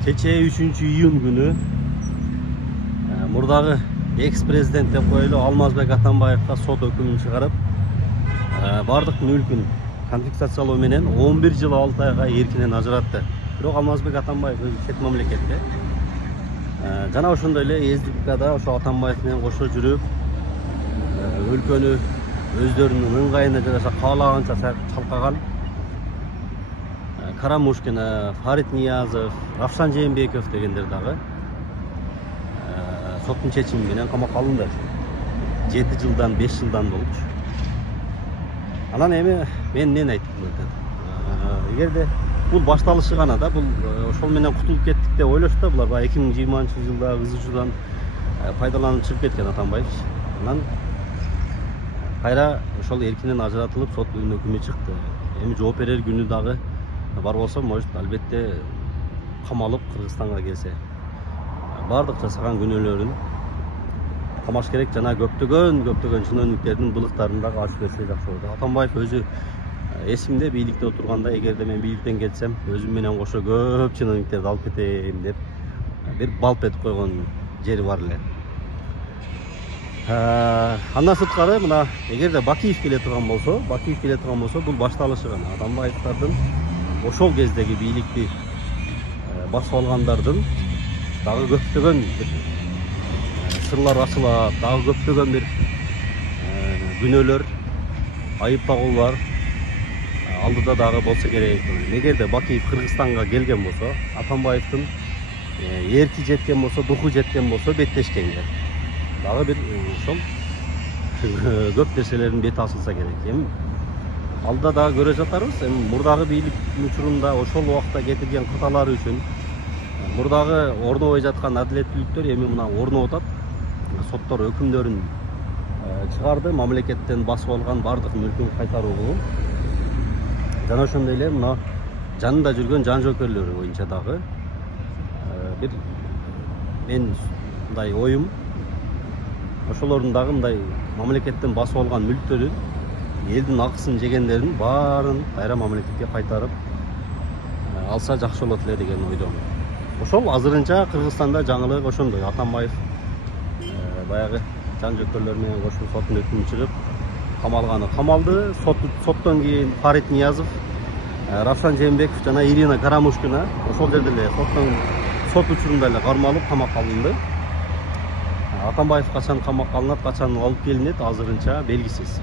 Кече 3-июнь күнү мурдагы экс-президент деп коелу Алмазбек Атамбаевга сот өкүмүн чыгарып, бардык мүлкүн конфискациялоо менен 11 жыл 6 айга эркинен ажыратты. Бирок Алмазбек Атамбаев өзү чет мамлекетте. Жана ошондой эле СДКда ошо Атамбаев менен кошо жүрүп, өлкөнү өздөрүнүн ыңгайына жараша каалаганча чалкаган Карамушкина, Фарид Ниязов, Равшан Жээнбеков дегендер дагы соттун чечими менен камакка алынды. 7 жылдан 5 жылдан болчу. Анан эми мен эмнени айттым экен? Эгерде бул башталышы гана да, бул ошол менен кутулуп кеттик деп ойлошуп да, булар баягы 2020-жылда кызычуудан пайдаланып чыгып кеткен Атамбаев. Анан кайра ошол эркинен ажыратылып сот өкүмү чыкты. Эми жооп берер күнү дагы бар болсо, может, албетте камалып Кыргызстанга келсе, бардык жасаган күнөөлөрүн камаш керек, жана көптөгөн чынөөнүктердин былыктарын дагы ачып берсе жакшы болот. Атамбаев өзү эсимде бийликте отурганда, эгерде мен бийликтен кетсем, өзүм менен кошо көп чынөөнүктерди алып кетем деп бир балп этип койгон жери бар эле. Андан сырткары мына эгерде Бакиев келе турган болсо, бул башталышы гана. Атамбаевдин ошол кездеги бийликти басып алгандардын дагы көптөгөн сырлар ачылат, дагы көптөгөн бир күнөөлөр, айып тагуулар алдыда дагы болсо керек. Эгерде Бакиев Кыргызстанга келген болсо, Атамбаевдин эрки жеткен болсо, духу жеткен болсо, беттешкенге дагы бир ошол көп нерселердин бети асылса керек. Эми алда дагы көрө жатарбыз. Эми мурдагы бийлик учурунда ошол убакта кетирген каталары үчүн мурдагы орнобой жаткан адилеттүүлүктөр эми мына орноп атат. Соттор өкүмдөрүн чыгарды, мамлекеттен басып алган бардык мүлкүн кайтаруу кылып. Жана ошондой эле мына жанында жүргөн жан жоокерлөрү боюнча дагы бир мен мындай оюм, ошолордун дагы мындай мамлекеттен басып алган мүлктөрүн, элдин акысын жегендерин баарын кайра мамлекетке кайтарып алса жакшы болот эле деген ойдомун. Ошол азырынча Кыргызстанда жаңылык ошондой. Атамбаев баягы жан жоокерлөр менен кошо соттун өкүмү чыгып, камалганы камалды. Соттон кийин Фарид Ниязов, Равшан Жээнбеков жана Ирина Карамушкина ошол жерде эле сот учурунда эле кармалып камакка алынды. Атамбаев качан камакка алынат, качан алып келинет, азырынча белгисиз.